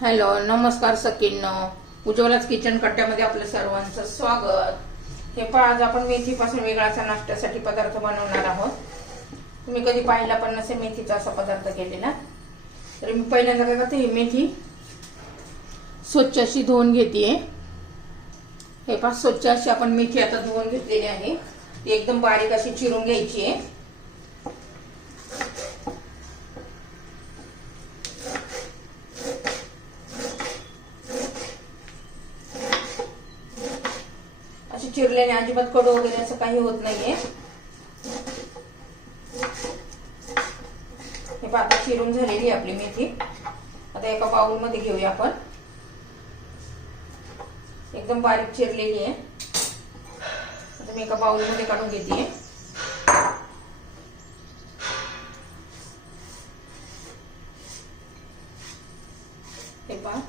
Hello नमस्कार सकिन उज्ज्वलाच kitchen कट्ट्यामध्ये आपलं सर्वांचं स्वागत. हे पहा आज आपण मेथीपासून वेगळाचा नाश्त्यासाठी पदार्थ बनवणार आहोत. तुम्ही कधी पाहिला पण नसेल मेथीचा असा पदार्थ केलेला. तर मी पहिल्यांदा काय करते ही मेथी स्वच्छ अशी धुवून घेते हे पहा स्वच्छ अशी आपण मेथी आता धुवून घेतलेली आहे. ती एकदम बारीक अशी चिरून घ्यायची आहे. चिरल्याने अजिबात कडू वगैरे असं काही होत नाहीये. हे पहा आता चिरून झालेली आहे आपली मेथी. आता एका बाउलमध्ये घेऊया आपण. एकदम बारीक चिरलेली आहे. आता मी एका बाउलमध्ये काढून घेते. हे पहा.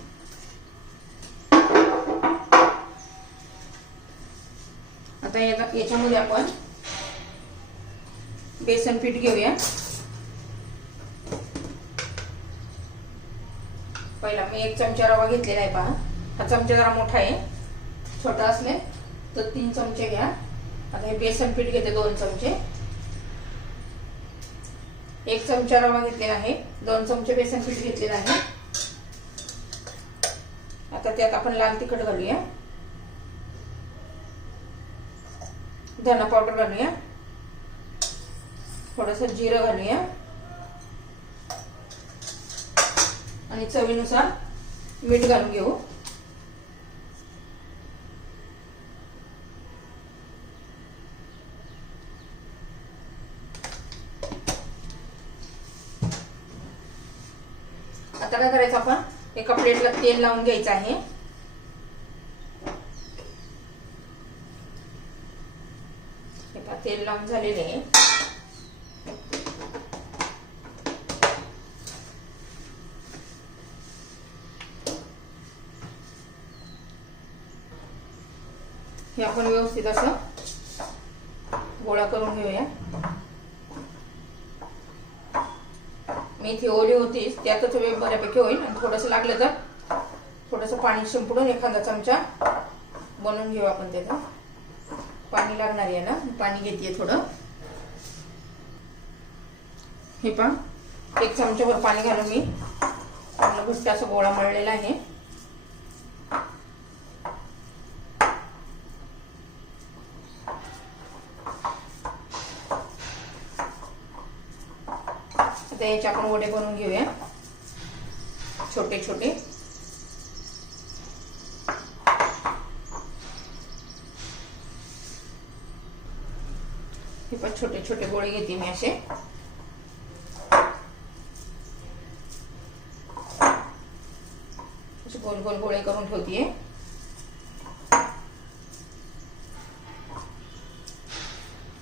आता याच्यामध्ये आपण बेसन पीठ घेऊया. पहिला मी एक चमचा रवा घेतलेला आहे पहा. हा चमचा जरा मोठा आहे. छोटा असले तर तीन चमचे घ्या. आता हे बेसन पीठ घेते दोन चमचे. एक चमचा रवा घेतलेला आहे. दोन चमचे बेसन पीठ घेतलेलं आहे. आता त्यात आपण लाल तिखट घालूया. धना पावडर घालूया थोडस जिरं घालूया आणि चवीनुसार मीठ घालून घेऊ आता काय करायचं आपण एका प्लेटला तेल लावून घ्यायचं आहे हे पहा झालेले आहे. हे आपण व्यवस्थित असं गोळा करून घेऊया. मेथी ओली होतीच त्यातच वेळ बऱ्यापैकी होईल. आणि थोडंसं लागलं तर थोडंसं पाणी शिंपडून एखादा चमचा बनवून घेऊ आपण त्याचा. पाणी लागणार आहे ना? पाणी घेते थोडं. हे पा एक चमच्यावर पाणी घालून मी. आपलं घुसका असं गोळा मळलेला आहे. आता याचे आपण वडे बनवून घेऊया. छोटे छोटे छोटे छोटे गोळे घेते मी असे गोल गोल गोळे करून ठेवतीये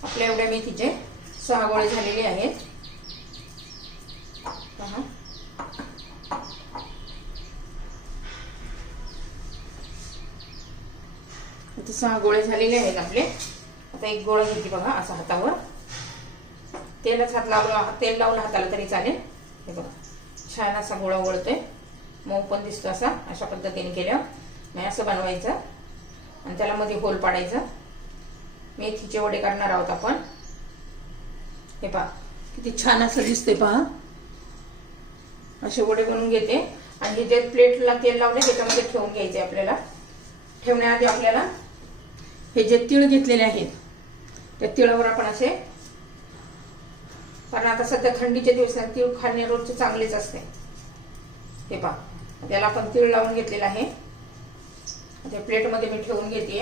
आपल्या एवढ्या मेथीचे सहा गोळे झालेले आहेत पहा सहा गोळे झालेले आहेत आपले आता एक गोळा घेते बघा असा हातावर. तेलच हात लावला तेल लावलं हाताला तरी चालेल. हे बघा छान असा गोळा वळतोय मऊ पण दिसतो असा अशा पद्धतीने केल्यावर. नाही असं बनवायचं. आणि त्याला मध्ये होल पाडायचं. मेथीचे वडे करणार आहोत आपण. हे पहा किती छान असं दिसते पहा. असे वडे बनवून घेते. आणि जे प्लेटला तेल लावले त्याच्यामध्ये ठेवून घ्यायचे आपल्याला. ठेवण्याआधी आपल्याला हे जे तीळ घेतलेले आहेत त्या तिळावर आपण असे. कारण आता सध्या थंडीचे दिवस नाही तीळ खाणे रोजचे चांगलेच असते. हे पहा त्याला आपण तीळ लावून घेतलेलं आहे. त्या प्लेटमध्ये मी ठेवून घेते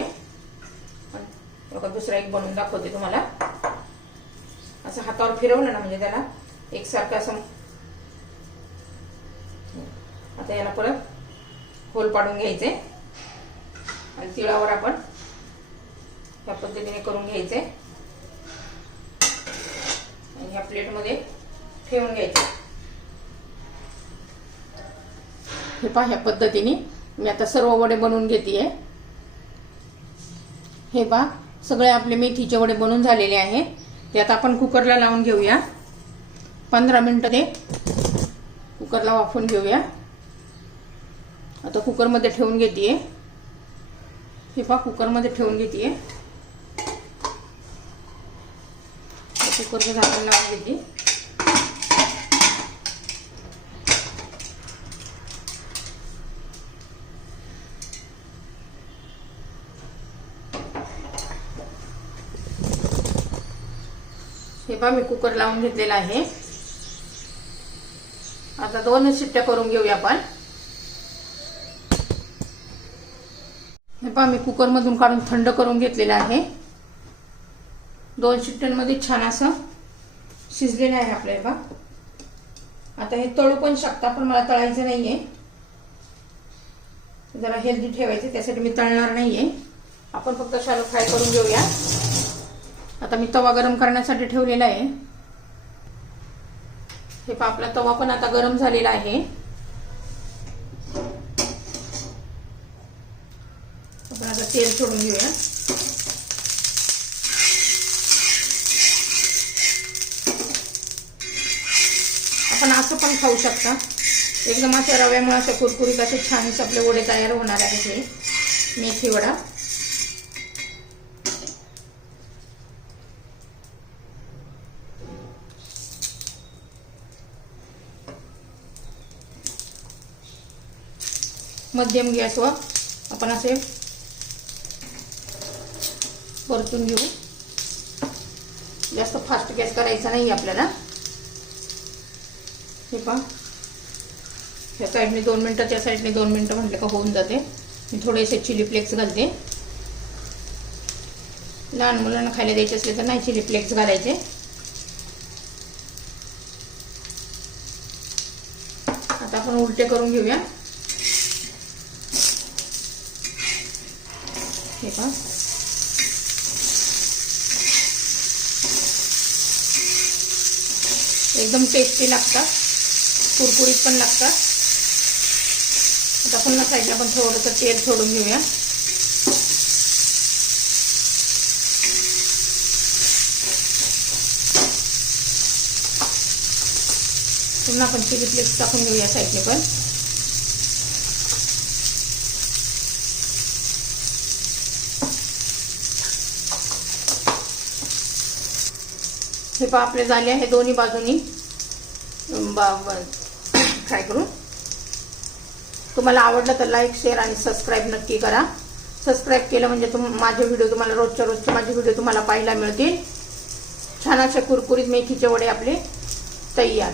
बघा दुसरा एक बनवून दाखवते तुम्हाला. असं हातावर फिरवलं ना म्हणजे त्याला एकसारखं असं. आता याला परत होल पाडून घ्यायचे. आणि तिळावर आपण या पद्धतीने करून घ्यायचे. ह्या प्लेटमध्ये ठेवून घ्यायचे. हे पहा ह्या पद्धतीने मी आता सर्व वडे बनवून घेते हे पहा सगळे आपले मेथीचे वडे बनवून झालेले आहे ते आता आपण कुकरला लावून घेऊया. पंधरा मिनटं ते कुकरला वाफून घेऊया. आता कुकरमध्ये ठेवून घेते हे पहा कुकरमध्ये ठेवून घेते कुकरचं झाकण लावून घेते हे पहा मी कुकर लावून घेतलेला आहे. आता दोनच शिट्ट्या करून घेऊया आपण. हे पहा मी कुकरमधून काढून थंड करून घेतलेलं आहे. दोन शिट्ट्यांमध्ये छान असं शिजलेलं आहे आपलं हे आता हे तळू पण शकता पण मला तळायचं नाहीये. जरा हेल्दी ठेवायचं त्यासाठी मी तळणार नाहीये. आपण फक्त शालो फ्राय करून घेऊया. आता मी तवा गरम करण्यासाठी ठेवलेला आहे. हे पहा आपला तवा पण आता गरम झालेला आहे. आपण आता तेल सोडून घेऊया. आपण असं पण खाऊ शकता. एकदम असं रव्यामुळे असं कुरकुरीत असे छान असे आपले वडे तयार होणार आहेत हे. मेथी वडा. मध्यम गॅसवर आपण असे परतून घेऊ. जास्त फास्ट गॅस करायचा नाही आपल्याला. हे पहा. ह्या साईडने दोन मिनटं त्या साईडने दोन मिनटं म्हटलं का होऊन जाते. मी थोडेसे चिली फ्लेक्स घालते. लहान मुलांना खायला द्यायचे असले तर नाही चिली फ्लेक्स घालायचे. आता आपण उलटे करून घेऊया. हे पहा. एकदम टेस्टी लागतात. कुरकुरीत पण लागतात. आता पुन्हा साईडला आपण थोडंसं तेल सोडून घेऊया. पुन्हा आपण चिली टाकून घेऊया साईडने पण. हे पहा आपले झाले आहे दोन्ही बाजूनी. बा ट्राय करून तुम्हाला आवडलं तर लाईक शेअर आणि सबस्क्राईब नक्की करा. सबस्क्राईब केलं म्हणजे तुम माझे व्हिडिओ तुम्हाला रोजच्या रोजचे माझे व्हिडिओ तुम्हाला पाहायला मिळतील. छान अशा कुरकुरीत मेथीचे वडे आपले तयार.